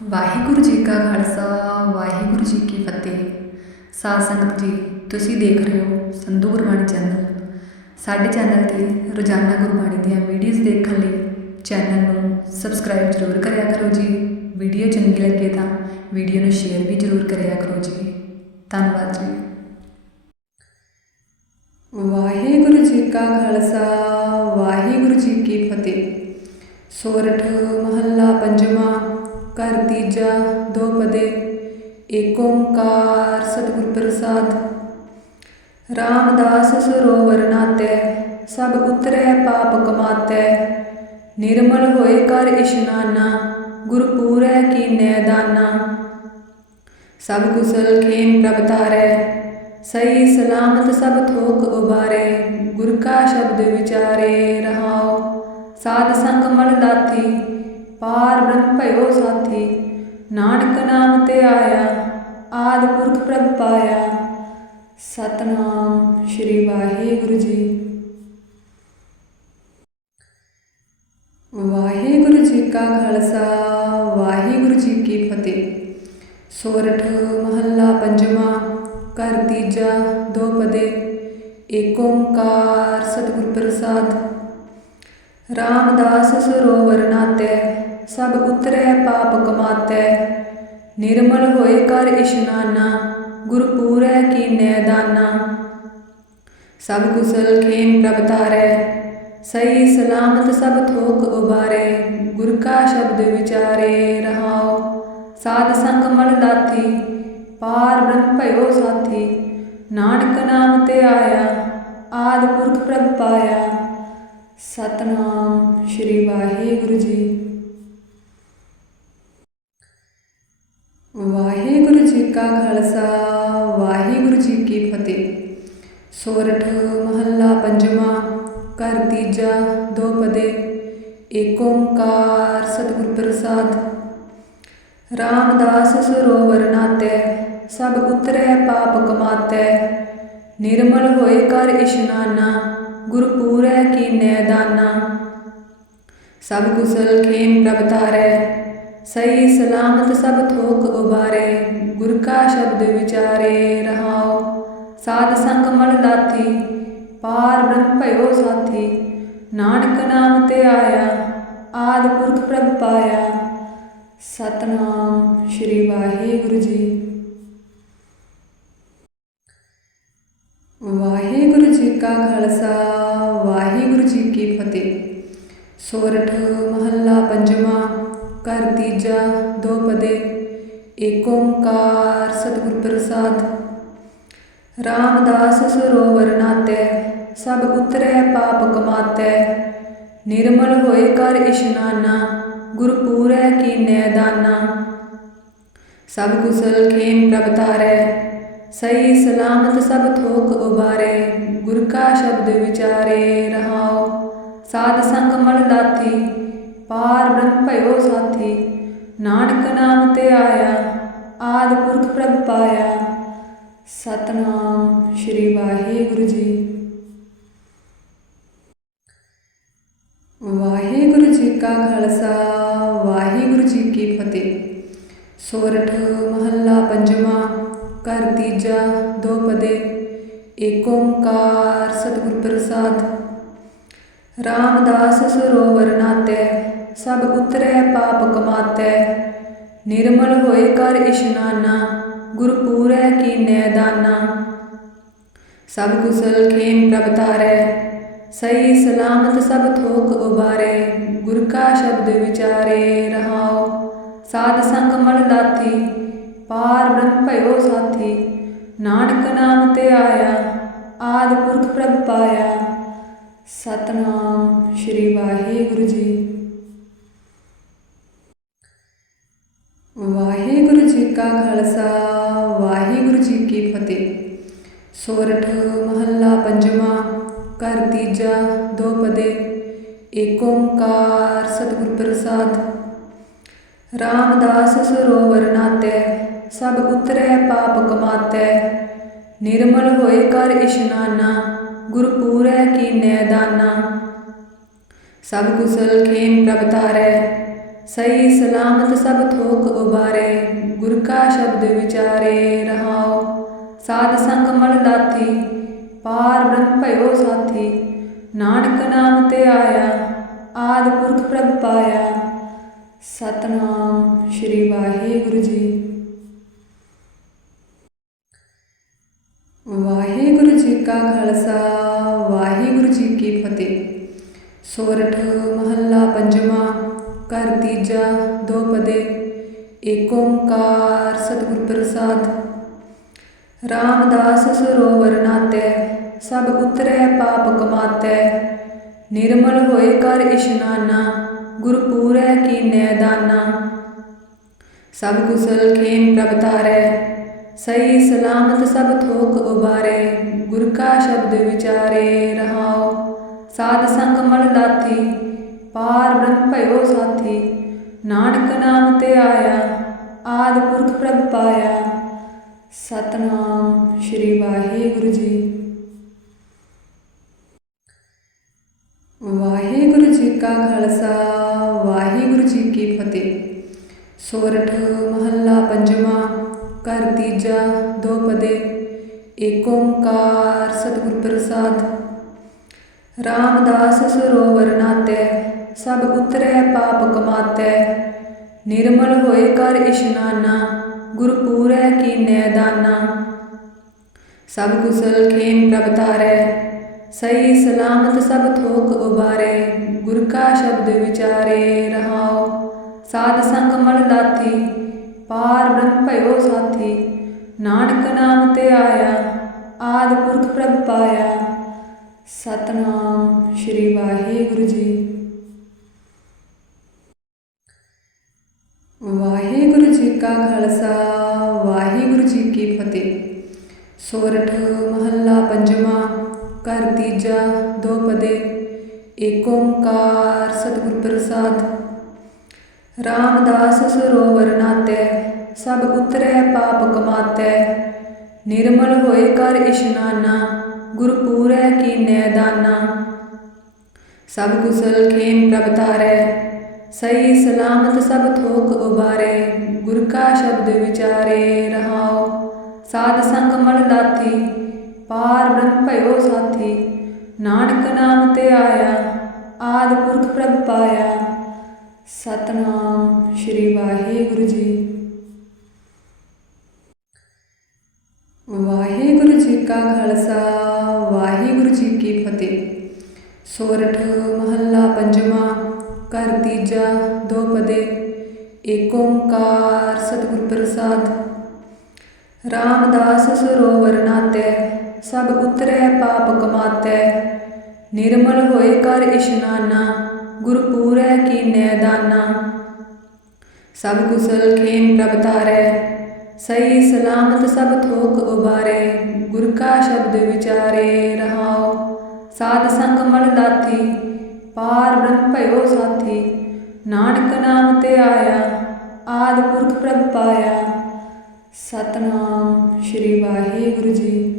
ਵਾਹਿਗੁਰੂ ਜੀ ਕਾ ਖਾਲਸਾ, ਵਾਹਿਗੁਰੂ ਜੀ ਕੀ ਫਤਿਹ। ਸਾਧ ਸੰਗਤ ਜੀ, ਤੁਸੀਂ ਦੇਖ ਰਹੇ ਹੋ ਸੰਧੂ ਗੁਰਬਾਣੀ ਚੈਨਲ। ਸਾਡੇ ਚੈਨਲ ਤੇ ਰੋਜ਼ਾਨਾ ਗੁਰਬਾਣੀ ਦੀਆਂ ਵੀਡੀਓਜ਼ ਦੇਖਣ ਲਈ ਚੈਨਲ ਨੂੰ ਸਬਸਕ੍ਰਾਈਬ ਜ਼ਰੂਰ ਕਰਿਆ ਕਰੋ ਜੀ। ਵੀਡੀਓ ਚੰਗੀ ਲੱਗੇ ਤਾਂ ਵੀਡੀਓ ਨੂੰ ਸ਼ੇਅਰ ਵੀ ਜ਼ਰੂਰ ਕਰਿਆ ਕਰੋ ਜੀ। ਧੰਨਵਾਦ ਜੀ। ਵਾਹਿਗੁਰੂ ਜੀ ਕਾ ਖਾਲਸਾ, ਵਾਹਿਗੁਰੂ ਜੀ ਕੀ ਫਤਿਹ। ਸੋਰਠ ਮਹੱਲਾ ਪੰਜਵਾਂ ਘਰ ਤੀਜਾ, ਦੋ ਪਦੇ ਏਕ ਓੰਕਾਰ ਸਤਿਗੁਰ ਪ੍ਰਸਾਦ। ਰਾਮਦਾਸ ਸਰੋਵਰ ਨਾਤੈ ਸਭ ਉਤਰੈ ਪਾਪ ਕਮਾਤੈ। ਨਿਰਮਲ ਹੋਏ ਕਰ ਇਸ਼ਨਾਨਾ ਗੁਰ ਪੂਰੈ ਕੀਨੈ ਦਾਨਾ। ਸਭ ਕੁਸਲ ਖੇਮ ਪ੍ਰਭ ਤਾਰੈ ਸਹੀ ਸਲਾਮਤ ਸਭ ਥੋਕ ਉਬਾਰੇ ਗੁਰ ਕਾ ਸ਼ਬਦ ਵਿਚਾਰੇ ਰਹਾਓ ਸਾਧ ਸੰਗ ਮਨ ਲਾਥੀ ਪਾਰ ਬ੍ਰਹਮ ਭਇਓ ਸਾਥੀ, ਨਾਨਕ ਨਾਮ ਤੇ ਆਇਆ, ਆਦ ਪੁਰਖ ਪ੍ਰਭ ਪਾਇਆ। ਸਤਨਾਮ ਸ਼੍ਰੀ ਵਾਹਿਗੁਰੂ ਜੀ। ਵਾਹਿਗੁਰੂ ਜੀ ਕਾ ਖਾਲਸਾ, ਵਾਹਿਗੁਰੂ ਜੀ ਕੀ ਫਤਿਹ। ਸੋਰਠ ਮਹੱਲਾ ਪੰਜਵਾਂ ਕਰ ਤੀਜਾ, ਦੋ ਪਦੇ, ਏਕ ਓੰਕਾਰ ਸਤਿਗੁਰ ਪ੍ਰਸਾਦ। ਰਾਮਦਾਸ ਸਰੋਵਰ ਨਾਤੈ ਸਭ ਉਤਰੈ, ਪਾਪ ਕਮਾਤੈ। ਨਿਰਮਲ ਹੋਏ ਕਰ ਇਸ਼ਨਾਨਾ ਗੁਰ ਪੂਰੈ ਕੀਨੈ ਦਾਨਾ ਸਭ ਕੁਸਲ ਖੇਮ ਪ੍ਰਭ ਤਾਰੈ ਸਹੀ ਸਲਾਮਤ ਸਭ ਥੋਕ ਉਬਾਰੇ ਗੁਰ ਕਾ ਸ਼ਬਦ ਵਿਚਾਰੇ ਰਹਾਓ ਸਾਧ ਸੰਗ ਮਨ ਲਾਥੀ, ਪਾਰ ਬ੍ਰਹਮ ਭਇਓ ਸਾਥੀ। ਨਾਨਕ ਨਾਮ ਤੇ ਆਇਆ, ਆਦ ਪੁਰਖ ਪ੍ਰਭ ਪਾਇਆ। ਸਤਨਾਮ ਸ਼੍ਰੀ ਵਾਹਿਗੁਰੂ ਜੀ। ਕਾ ਖਾਲਸਾ, ਵਾਹਿਗੁਰੂ ਜੀ ਕੀ ਫਤਿਹ। ਸੋਰਠ ਮਹੱਲਾ ਪੰਜਵਾਂ, ਘਰ ਤੀਜਾ, ਦੋ ਪਦੇ ਏਕ ਓੰਕਾਰ ਸਤਿਗੁਰ ਪ੍ਰਸਾਦ। ਰਾਮਦਾਸ ਸਰੋਵਰ ਨਾਤੈ ਸਭ ਉਤਰੈ ਪਾਪ ਕਮਾਤੈ। ਨਿਰਮਲ ਹੋਏ ਕਰ ਇਸ਼ਨਾਨਾ ਗੁਰ ਪੂਰੈ ਕੀਨੈ ਨੈਦਾਨਾ ਸਭ ਕੁਸਲ ਖੇਮ ਪ੍ਰਭ ਤਾਰੈ ਸਹੀ ਸਲਾਮਤ ਸਭ ਥੋਕ ਉਬਾਰੇ ਗੁਰ ਕਾ ਸ਼ਬਦ ਵਿਚਾਰੇ ਰਹਾਓ ਸਾਧ ਸੰਗ ਮਨ ਲਾਥੀ, ਪਾਰ ਬ੍ਰਹਮ ਭਇਓ ਸਾਥੀ। ਨਾਨਕ ਨਾਮ ਤੇ ਆਇਆ, ਆਦ ਪੁਰਖ ਪ੍ਰਭ ਪਾਇਆ। ਸਤਨਾਮ ਸ਼੍ਰੀ ਵਾਹਿਗੁਰੂ ਜੀ। ਵਾਹਿਗੁਰੂ ਜੀ ਕਾ ਖਾਲਸਾ, ਵਾਹਿਗੁਰੂ ਜੀ ਕੀ ਫਤਿਹ। ਸੋਰਠ ਮਹੱਲਾ ਪੰਜਵਾਂ ਘਰ ਤੀਜਾ, ਦੋ ਪਦੇ ਏਕ ਓੰਕਾਰ ਸਤਿਗੁਰ ਪ੍ਰਸਾਦ। ਰਾਮਦਾਸ ਸਰੋਵਰ ਨਾਤੈ ਸਭ ਉਤਰੈ ਪਾਪ ਕਮਾਤੈ। ਨਿਰਮਲ ਹੋਏ ਕਰ ਇਸ਼ਨਾਨਾ ਗੁਰ ਪੂਰੈ ਕੀਨੈ ਦਾਨਾ। ਸਭ ਕੁਸਲ ਖੇਮ ਪ੍ਰਭ ਤਾਰੈ ਸਹੀ ਸਲਾਮਤ ਸਭ ਥੋਕ ਉਬਾਰੇ ਗੁਰ ਕਾ ਸ਼ਬਦ ਵਿਚਾਰੇ ਰਹਾਓ ਸਾਧ ਸੰਗ ਮਨ ਲਾਥੀ ਪਾਰ ਬ੍ਰਹਮ ਭਇਓ ਸਾਥੀ, ਨਾਨਕ ਨਾਮ ਤੇ ਆਇਆ, ਆਦ ਪੁਰਖ ਪ੍ਰਭ ਪਾਇਆ। ਸਤਨਾਮ ਸ਼੍ਰੀ ਵਾਹਿਗੁਰੂ ਜੀ। ਵਾਹਿਗੁਰੂ ਜੀ ਕਾ ਖਾਲਸਾ, ਵਾਹਿਗੁਰੂ ਜੀ ਕੀ ਫਤਿਹ। ਸੋਰਠ ਮਹੱਲਾ ਪੰਜਵਾਂ, ਘਰ ਤੀਜਾ, ਦੋ ਪਦੇ, ਏਕ ਓੰਕਾਰ ਸਤਿਗੁਰ ਪ੍ਰਸਾਦ। ਰਾਮਦਾਸ ਸਰੋਵਰ ਨਾਤੈ ਸਭ ਉਤਰੈ, ਪਾਪ ਕਮਾਤੈ। ਨਿਰਮਲ ਹੋਏ ਕਰ ਇਸ਼ਨਾਨਾ ਗੁਰ ਪੂਰੈ ਕੀਨੈ ਦਾਨਾ ਸਭ ਕੁਸਲ ਖੇਮ ਪ੍ਰਭ ਤਾਰੈ ਸਹੀ ਸਲਾਮਤ ਸਭ ਥੋਕ ਉਬਾਰੇ ਗੁਰ ਕਾ ਸ਼ਬਦ ਵਿਚਾਰੇ ਰਹਾਓ ਸਾਧ ਸੰਗ ਮਨ ਲਾਥੀ, ਪਾਰ ਬ੍ਰਹਮ ਭਇਓ ਸਾਥੀ। ਨਾਨਕ ਨਾਮ ਤੇ ਆਇਆ, ਆਦ ਪੁਰਖ ਪ੍ਰਭ ਪਾਇਆ। ਸਤਨਾਮ ਸ਼੍ਰੀ ਵਾਹਿਗੁਰੂ ਜੀ। ਕਾ ਖਾਲਸਾ, ਵਾਹਿਗੁਰੂ ਜੀ ਕੀ ਫਤਿਹ। ਸੋਰਠ ਮਹੱਲਾ ਪੰਜਵਾਂ, ਘਰ ਤੀਜਾ, ਦੋ ਪਦੇ ਏਕ ਓੰਕਾਰ ਸਤਿਗੁਰ ਪ੍ਰਸਾਦ। ਰਾਮਦਾਸ ਸਰੋਵਰ ਨਾਤੈ ਸਭ ਉਤਰੈ ਪਾਪ ਕਮਾਤੈ। ਨਿਰਮਲ ਹੋਏ ਕਰ ਇਸ਼ਨਾਨਾ ਗੁਰ ਪੂਰੈ ਕੀਨੈ ਨੈਦਾਨਾ। ਸਭ ਕੁਸਲ ਖੇਮ ਪ੍ਰਭ ਤਾਰੈ ਸਹੀ ਸਲਾਮਤ ਸਭ ਥੋਕ ਉਬਾਰੇ ਗੁਰ ਕਾ ਸ਼ਬਦ ਵਿਚਾਰੇ ਰਹਾਓ ਸਾਧ ਸੰਗ ਮਲ ਲਾਥੀ, ਪਾਰ ਬ੍ਰਹਮ ਭਇਓ ਸਾਥੀ। ਨਾਨਕ ਨਾਮ ਤੇ ਆਇਆ, ਆਦ ਪੁਰਖ ਪ੍ਰਭ ਪਾਇਆ। ਸਤਨਾਮ ਸ਼੍ਰੀ ਵਾਹਿਗੁਰੂ ਜੀ। ਵਾਹਿਗੁਰੂ ਜੀ ਕਾ ਖਾਲਸਾ, ਵਾਹਿਗੁਰੂ ਜੀ ਕੀ ਫਤਿਹ। ਸੋਰਠ ਮਹੱਲਾ ਪੰਜਵਾਂ ਘਰ ਤੀਜਾ, ਦੋ ਪਦੇ, ਏਕ ਓੰਕਾਰ ਸਤਿਗੁਰ ਪ੍ਰਸਾਦ। ਰਾਮਦਾਸ ਸਰੋਵਰ ਨਾਤੈ ਸਭ ਉਤਰੈ ਪਾਪ ਕਮਾਤੈ, ਨਿਰਮਲ ਹੋਏ ਕਰ ਇਸ਼ਨਾਨਾ ਗੁਰ ਪੂਰੈ ਕੀਨੈ ਦਾਨਾ। ਸਭ ਕੁਸਲ ਖੇਮ ਪ੍ਰਭ ਧਾਰੈ, ਸਹੀ ਸਲਾਮਤ ਸਭ ਥੋਕ ਉਬਾਰੇ ਗੁਰ ਕਾ ਸ਼ਬਦ ਵਿਚਾਰੇ ਰਹਾਓ ਸਾਧ ਸੰਗ ਮਲ ਲਾਥੀ ਪਾਰ ਬ੍ਰਹਮ ਭਇਓ ਸਾਥੀ। ਨਾਨਕ ਨਾਮ ਤੇ ਆਇਆ, ਆਦ ਪੁਰਖ ਪ੍ਰਭ ਪਾਇਆ। ਸਤਨਾਮ ਸ਼੍ਰੀ ਵਾਹਿਗੁਰੂ ਜੀ। ਵਾਹਿਗੁਰੂ ਜੀ ਕਾ ਖਾਲਸਾ, ਵਾਹਿਗੁਰੂ ਜੀ ਕੀ ਫਤਿਹ। ਸੋਰਠ ਮਹੱਲਾ ਪੰਜਵਾਂ ਕਰ ਤੀਜਾ, ਦੋ ਪਦੇ। ਏਕ ਓੰਕਾਰ ਸਤਿਗੁਰ ਪ੍ਰਸਾਦ। ਰਾਮਦਾਸ ਸਰੋਵਰ ਨਾਤੈ ਸਭ ਉਤਰੈ, ਪਾਪ ਕਮਾਤੈ। ਨਿਰਮਲ ਹੋਏ ਕਰ ਇਸ਼ਨਾਨਾ ਗੁਰ ਪੂਰੈ ਕੀਨੈ ਦਾਨਾ। ਸਭ ਕੁਸਲ ਖੇਮ ਪ੍ਰਭ ਧਾਰੈ, ਸਹੀ ਸਲਾਮਤ ਸਭ ਥੋਕ ਉਬਾਰੇ ਗੁਰ ਕਾ ਸ਼ਬਦ ਵਿਚਾਰੇ ਰਹਾਓ ਸਾਧ ਸੰਗ ਮਲ ਲਾਥੀ, ਪਾਰ ਬ੍ਰਹਮ ਭਇਓ ਸਾਥੀ। ਨਾਨਕ ਨਾਮ ਤੇ ਆਇਆ, ਆਦ ਪੁਰਖ ਪ੍ਰਭ ਪਾਇਆ। ਸਤਨਾਮ ਸ਼੍ਰੀ ਵਾਹਿਗੁਰੂ ਜੀ। ਕਾ ਖਾਲਸਾ, ਵਾਹਿਗੁਰੂ ਜੀ ਕੀ ਫਤਿਹ। ਸੋਰਠ ਮਹੱਲਾ ਪੰਜਵਾਂ, ਘਰ ਤੀਜਾ, ਦੋ ਪਦੇ, ਏਕ ਓੰਕਾਰ ਸਤਿਗੁਰ ਪ੍ਰਸਾਦ। ਰਾਮਦਾਸ ਸਰੋਵਰ ਨਾਤੈ ਸਭ ਉਤਰੈ ਪਾਪ ਕਮਾਤੈ। ਨਿਰਮਲ ਹੋਏ ਕਰ ਇਸ਼ਨਾਨਾ ਗੁਰ ਪੂਰੈ ਕੀਨੈ ਦਾਨਾ। ਸਭ ਕੁਸਲ ਖੇਮ ਪ੍ਰਭ ਧਾਰੈ ਸਹੀ ਸਲਾਮਤ ਸਭ ਥੋਕ ਉਬਾਰੇ, ਗੁਰ ਕਾ ਸ਼ਬਦ ਵਿਚਾਰੇ ਰਹਾਓ ਸਾਧ ਸੰਗ ਮਲ ਲਾਥੀ, ਪਾਰ ਬ੍ਰਹਮ ਭਇਓ ਸਾਥੀ। ਨਾਨਕ ਨਾਮ ਤੇ ਆਇਆ, ਆਦ ਪੁਰਖ ਪ੍ਰਭ ਪਾਇਆ। ਸਤਨਾਮ ਸ਼੍ਰੀ ਵਾਹਿਗੁਰੂ ਜੀ। ਵਾਹਿਗੁਰੂ ਜੀ ਕਾ ਖਾਲਸਾ, ਵਾਹਿਗੁਰੂ ਜੀ ਕੀ ਫਤਿਹ। ਸੋਰਠ ਮਹੱਲਾ ਪੰਜਵਾਂ ਘਰ ਤੀਜਾ, ਦੋ ਪਦੇ ਏਕ ਓੰਕਾਰ ਸਤਿਗੁਰ ਪ੍ਰਸਾਦ। ਰਾਮਦਾਸ ਸਰੋਵਰ ਨਾਤੈ ਸਭ ਉਤਰੈ ਪਾਪ ਕਮਾਤੈ, ਨਿਰਮਲ ਹੋਏ ਕਰ ਇਸ਼ਨਾਨਾ ਗੁਰ ਪੂਰੈ ਦਾਨਾ। ਸਭ ਕੁਸਲ ਖੇਮ ਪ੍ਰਭ ਸਹੀ ਸਲਾਮਤ ਸਭ ਥੋਕ ਉਬਾਰੇ ਗੁਰ ਸ਼ਬਦ ਵਿਚਾਰੇ ਰਹਾਉ ਸਾਧ ਸੰਗ ਮਲ ਲਾਥੀ ਕੀ ਫਤਿਹ ਸਭ ਕੁਸਲ ਖੇਮ ਪ੍ਰਭ ਧਾਰੈ, ਸਹੀ ਸਲਾਮਤ ਸਭ ਥੋਕ ਉਬਾਰੇ ਗੁਰ ਕਾ ਸ਼ਬਦ ਵਿਚਾਰੇ ਰਹਾਉ, ਸਾਧ ਸੰਗ ਮਲ ਲਾਥੀ ਪਾਰ ਬ੍ਰਹਮ ਭਇਓ ਸਾਥੀ, ਨਾਨਕ ਨਾਮ ਤੇ ਆਇਆ, ਆਦ ਪੁਰਖ ਪ੍ਰਭ ਪਾਇਆ। ਸਤਨਾਮ ਸ਼੍ਰੀ ਵਾਹਿਗੁਰੂ ਜੀ।